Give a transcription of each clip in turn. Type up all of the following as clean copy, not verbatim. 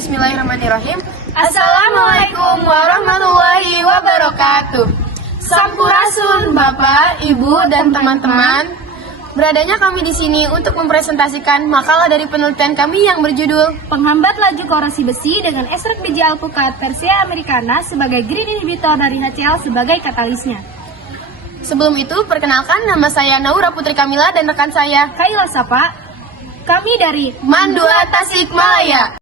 Bismillahirrahmanirrahim. Assalamualaikum warahmatullahi wabarakatuh. Sampurasun Bapak, Ibu, dan teman-teman. Beradanya kami di sini untuk mempresentasikan makalah dari penelitian kami yang berjudul Penghambat laju korosi besi dengan ekstrak biji alpukat Persea americana sebagai green inhibitor dari HCl sebagai katalisnya. Sebelum itu, perkenalkan nama saya Naura Putri Kamila dan rekan saya Kaila Sapa, kami dari Mandua Tasikmalaya.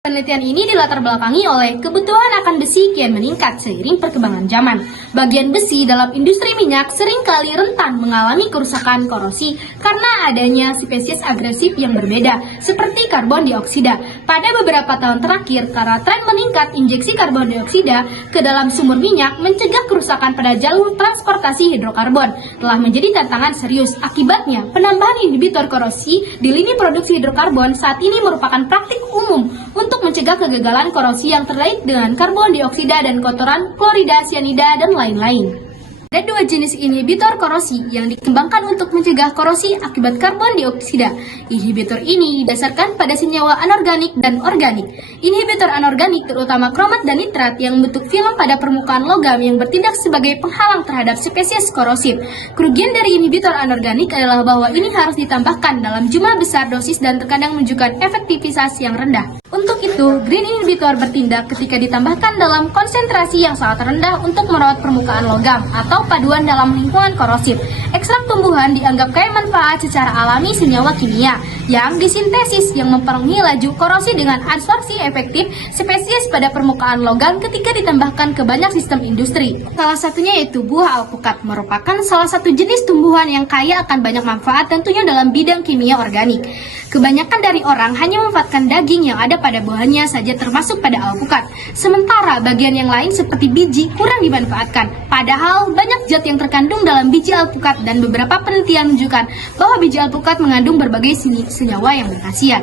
Penelitian ini dilatar belakangi oleh kebutuhan akan besi kian meningkat seiring perkembangan zaman. Bagian besi dalam industri minyak seringkali rentan mengalami kerusakan korosi karena adanya spesies agresif yang berbeda, seperti karbon dioksida. Pada beberapa tahun terakhir, karena tren meningkat injeksi karbon dioksida ke dalam sumur minyak mencegah kerusakan pada jalur transportasi hidrokarbon telah menjadi tantangan serius. Akibatnya, penambahan inhibitor korosi di lini produksi hidrokarbon saat ini merupakan praktik umum untuk mencegah kegagalan korosi yang terkait dengan karbon dioksida dan kotoran, klorida, sianida, dan lain-lain. Ada dua jenis inhibitor korosi yang dikembangkan untuk mencegah korosi akibat karbon dioksida. Inhibitor ini didasarkan pada senyawa anorganik dan organik. Inhibitor anorganik terutama kromat dan nitrat yang membentuk film pada permukaan logam yang bertindak sebagai penghalang terhadap spesies korosif. Kerugian dari inhibitor anorganik adalah bahwa ini harus ditambahkan dalam jumlah besar dosis dan terkadang menunjukkan efektivitas yang rendah. Untuk itu, green inhibitor bertindak ketika ditambahkan dalam konsentrasi yang sangat rendah untuk merawat permukaan logam atau paduan dalam lingkungan korosif. Ekstrak tumbuhan dianggap kaya manfaat secara alami senyawa kimia yang disintesis yang mempengaruhi laju korosi dengan absorpsi efektif spesies pada permukaan logam ketika ditambahkan ke banyak sistem industri. Salah satunya yaitu buah alpukat, merupakan salah satu jenis tumbuhan yang kaya akan banyak manfaat tentunya dalam bidang kimia organik. Kebanyakan dari orang hanya memanfaatkan daging yang ada pada buahnya saja termasuk pada alpukat. Sementara bagian yang lain seperti biji kurang dimanfaatkan. Padahal banyak zat yang terkandung dalam biji alpukat dan beberapa penelitian menunjukkan bahwa biji alpukat mengandung berbagai senyawa yang berkhasiat.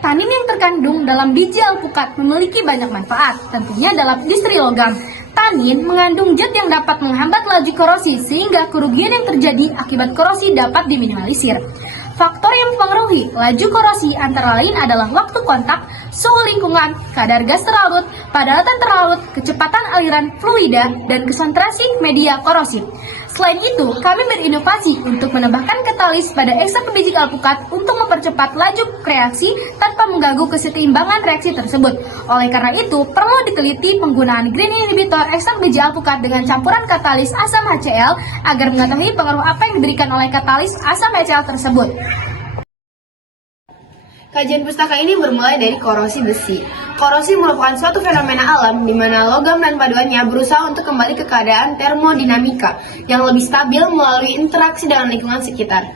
Tanin yang terkandung dalam biji alpukat memiliki banyak manfaat, tentunya dalam industri logam. Tanin mengandung zat yang dapat menghambat laju korosi sehingga kerugian yang terjadi akibat korosi dapat diminimalisir. Faktor yang mempengaruhi laju korosi antara lain adalah waktu kontak, suhu lingkungan, kadar gas terlarut, padatan terlarut, kecepatan aliran fluida, dan konsentrasi media korosif. Selain itu, kami berinovasi untuk menambahkan katalis pada ekstrak biji alpukat untuk mempercepat laju reaksi tanpa mengganggu keseimbangan reaksi tersebut. Oleh karena itu, perlu diteliti penggunaan green inhibitor ekstrak biji alpukat dengan campuran katalis asam HCl agar mengetahui pengaruh apa yang diberikan oleh katalis asam HCl tersebut. Kajian pustaka ini bermulai dari korosi besi. Korosi merupakan suatu fenomena alam di mana logam dan paduannya berusaha untuk kembali ke keadaan termodinamika yang lebih stabil melalui interaksi dengan lingkungan sekitar.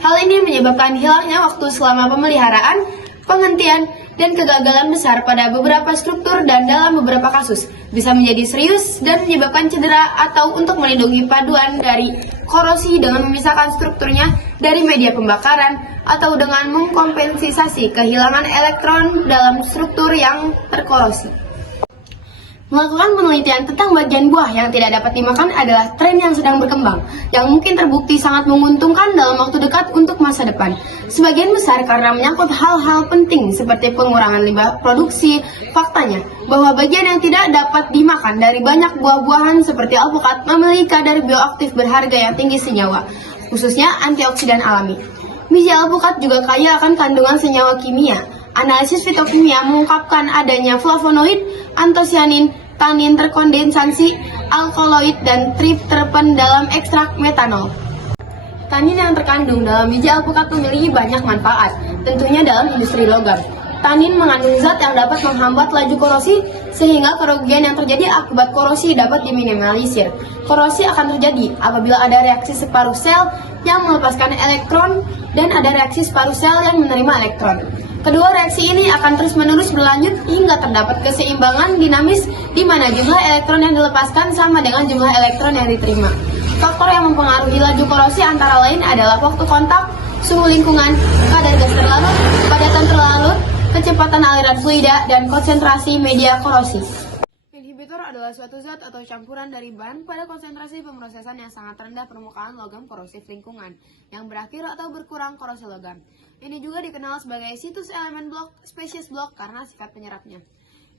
Hal ini menyebabkan hilangnya waktu selama pemeliharaan, penghentian, dan kegagalan besar pada beberapa struktur dan dalam beberapa kasus bisa menjadi serius dan menyebabkan cedera atau untuk melindungi paduan dari korosi dengan memisahkan strukturnya dari media pembakaran atau dengan mengkompensasi kehilangan elektron dalam struktur yang terkorosi. Melakukan penelitian tentang bagian buah yang tidak dapat dimakan adalah tren yang sedang berkembang, yang mungkin terbukti sangat menguntungkan dalam waktu dekat untuk masa depan. Sebagian besar karena menyangkut hal-hal penting seperti pengurangan limbah produksi. Faktanya, bahwa bagian yang tidak dapat dimakan dari banyak buah-buahan seperti alpukat memiliki kadar bioaktif berharga yang tinggi senyawa, khususnya antioksidan alami. Biji alpukat juga kaya akan kandungan senyawa kimia. Analisis fitokimia mengungkapkan adanya flavonoid, antosianin, tanin terkondensasi, alkaloid, dan tripterpen dalam ekstrak metanol. Tanin yang terkandung dalam biji alpukat memiliki banyak manfaat, tentunya dalam industri logam. Tanin mengandung zat yang dapat menghambat laju korosi, sehingga kerugian yang terjadi akibat korosi dapat diminimalisir. Korosi akan terjadi apabila ada reaksi separuh sel yang melepaskan elektron dan ada reaksi separuh sel yang menerima elektron. Kedua reaksi ini akan terus-menerus berlanjut hingga terdapat keseimbangan dinamis di mana jumlah elektron yang dilepaskan sama dengan jumlah elektron yang diterima. Faktor yang mempengaruhi laju korosi antara lain adalah waktu kontak, suhu lingkungan, kadar gas terlarut, padatan terlarut, kecepatan aliran fluida, dan konsentrasi media korosi. Inhibitor adalah suatu zat atau campuran dari bahan pada konsentrasi pemrosesan yang sangat rendah permukaan logam korosif lingkungan yang berakhir atau berkurang korosi logam. Ini juga dikenal sebagai situs elemen blok, spesies blok karena sifat penyerapnya.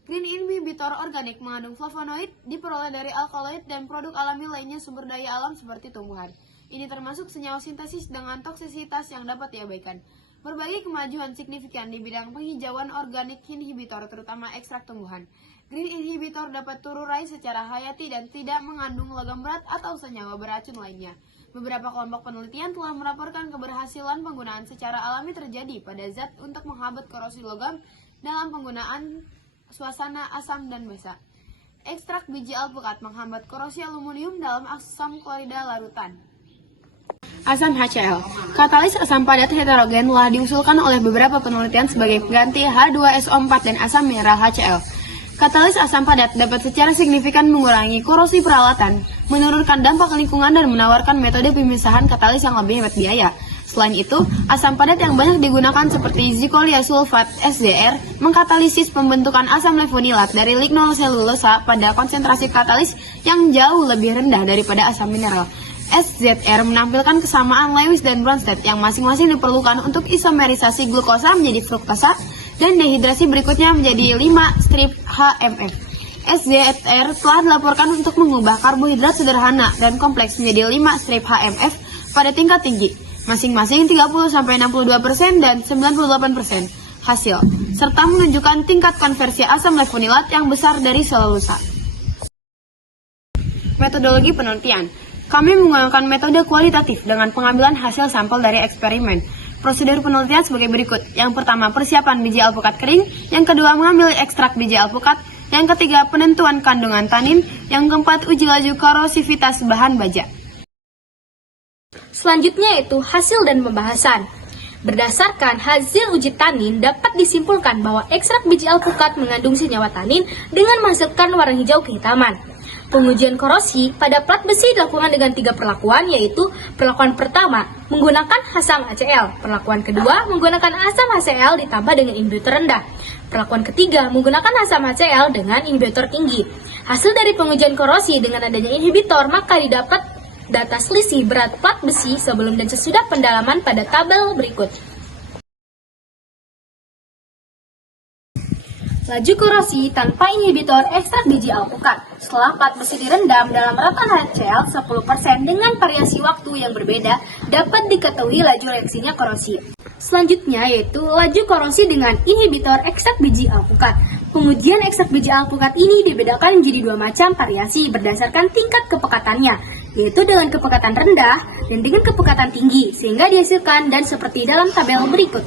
Green inhibitor organik mengandung flavonoid, diperoleh dari alkaloid dan produk alami lainnya sumber daya alam seperti tumbuhan. Ini termasuk senyawa sintesis dengan toksisitas yang dapat diabaikan. Berbagai kemajuan signifikan di bidang penghijauan organik inhibitor, terutama ekstrak tumbuhan. Green inhibitor dapat terurai secara hayati dan tidak mengandung logam berat atau senyawa beracun lainnya. Beberapa kelompok penelitian telah melaporkan keberhasilan penggunaan secara alami terjadi pada zat untuk menghambat korosi logam dalam penggunaan suasana asam dan basa. Ekstrak biji alpukat menghambat korosi aluminium dalam asam klorida larutan. Asam HCl. Katalis asam padat heterogen telah diusulkan oleh beberapa penelitian sebagai pengganti H2SO4 dan asam mineral HCl. Katalis asam padat dapat secara signifikan mengurangi korosi peralatan, menurunkan dampak lingkungan dan menawarkan metode pemisahan katalis yang lebih hemat biaya. Selain itu, asam padat yang banyak digunakan seperti zikolia sulfat (SZR) mengkatalisis pembentukan asam levonilat dari lignoselulosa pada konsentrasi katalis yang jauh lebih rendah daripada asam mineral. SZR menampilkan kesamaan Lewis dan Bronsted yang masing-masing diperlukan untuk isomerisasi glukosa menjadi fruktosa dan dehidrasi berikutnya menjadi 5-HMF. SZR telah dilaporkan untuk mengubah karbohidrat sederhana dan kompleks menjadi 5-HMF pada tingkat tinggi, masing-masing 30-62% dan 98% hasil, serta menunjukkan tingkat konversi asam levonilat yang besar dari selulosa. Metodologi penelitian. Kami menggunakan metode kualitatif dengan pengambilan hasil sampel dari eksperimen. Prosedur penelitian sebagai berikut. Yang pertama, persiapan biji alpukat kering. Yang kedua, mengambil ekstrak biji alpukat. Yang ketiga, penentuan kandungan tanin. Yang keempat, uji laju korosivitas bahan baja. Selanjutnya yaitu hasil dan pembahasan. Berdasarkan hasil uji tanin, dapat disimpulkan bahwa ekstrak biji alpukat mengandung senyawa tanin dengan menghasilkan warna hijau kehitaman. Pengujian korosi pada plat besi dilakukan dengan 3 perlakuan, yaitu perlakuan pertama menggunakan asam HCl, perlakuan kedua menggunakan asam HCl ditambah dengan inhibitor rendah, perlakuan ketiga menggunakan asam HCl dengan inhibitor tinggi. Hasil dari pengujian korosi dengan adanya inhibitor maka didapat data selisih berat plat besi sebelum dan sesudah pendalaman pada tabel berikut. Laju korosi tanpa inhibitor ekstrak biji alpukat. Setelah plat besi direndam dalam rataan HCl 10% dengan variasi waktu yang berbeda, dapat diketahui laju reaksinya korosi. Selanjutnya yaitu laju korosi dengan inhibitor ekstrak biji alpukat. Pengujian ekstrak biji alpukat ini dibedakan menjadi 2 macam variasi berdasarkan tingkat kepekatannya, yaitu dengan kepekatan rendah dan dengan kepekatan tinggi, sehingga dihasilkan dan seperti dalam tabel berikut.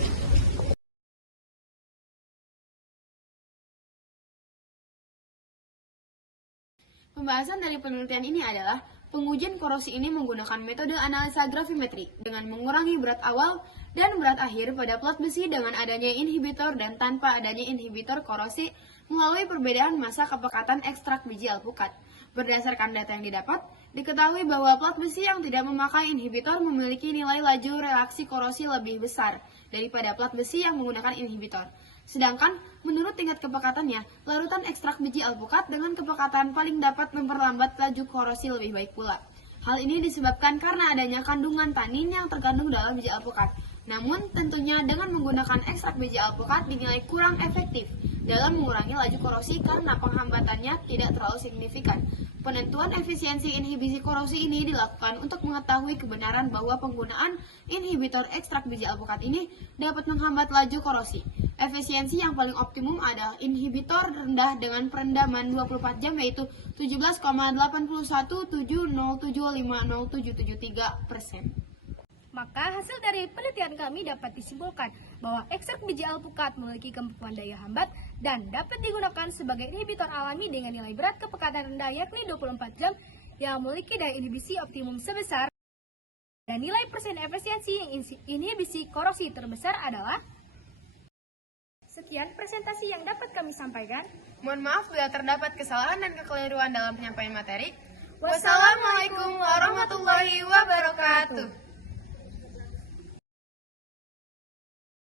Pembahasan dari penelitian ini adalah pengujian korosi ini menggunakan metode analisa gravimetri dengan mengurangi berat awal dan berat akhir pada plat besi dengan adanya inhibitor dan tanpa adanya inhibitor korosi melalui perbedaan massa kepekatan ekstrak biji alpukat. Berdasarkan data yang didapat, diketahui bahwa plat besi yang tidak memakai inhibitor memiliki nilai laju reaksi korosi lebih besar daripada plat besi yang menggunakan inhibitor. Sedangkan, menurut tingkat kepekatannya, larutan ekstrak biji alpukat dengan kepekatan paling dapat memperlambat laju korosi lebih baik pula. Hal ini disebabkan karena adanya kandungan tanin yang terkandung dalam biji alpukat. Namun, tentunya dengan menggunakan ekstrak biji alpukat dinilai kurang efektif dalam mengurangi laju korosi karena penghambatannya tidak terlalu signifikan. Penentuan efisiensi inhibisi korosi ini dilakukan untuk mengetahui kebenaran bahwa penggunaan inhibitor ekstrak biji alpukat ini dapat menghambat laju korosi. Efisiensi yang paling optimum adalah inhibitor rendah dengan perendaman 24 jam yaitu 17,817075073%. Maka hasil dari penelitian kami dapat disimpulkan bahwa ekstrak biji alpukat memiliki kemampuan daya hambat dan dapat digunakan sebagai inhibitor alami dengan nilai berat kepekatan rendah yakni 24 jam yang memiliki daya inhibisi optimum sebesar dan nilai persen efisiensi inhibisi korosi terbesar adalah. Sekian presentasi yang dapat kami sampaikan. Mohon maaf bila terdapat kesalahan dan kekeliruan dalam penyampaian materi. Wassalamualaikum warahmatullahi wabarakatuh.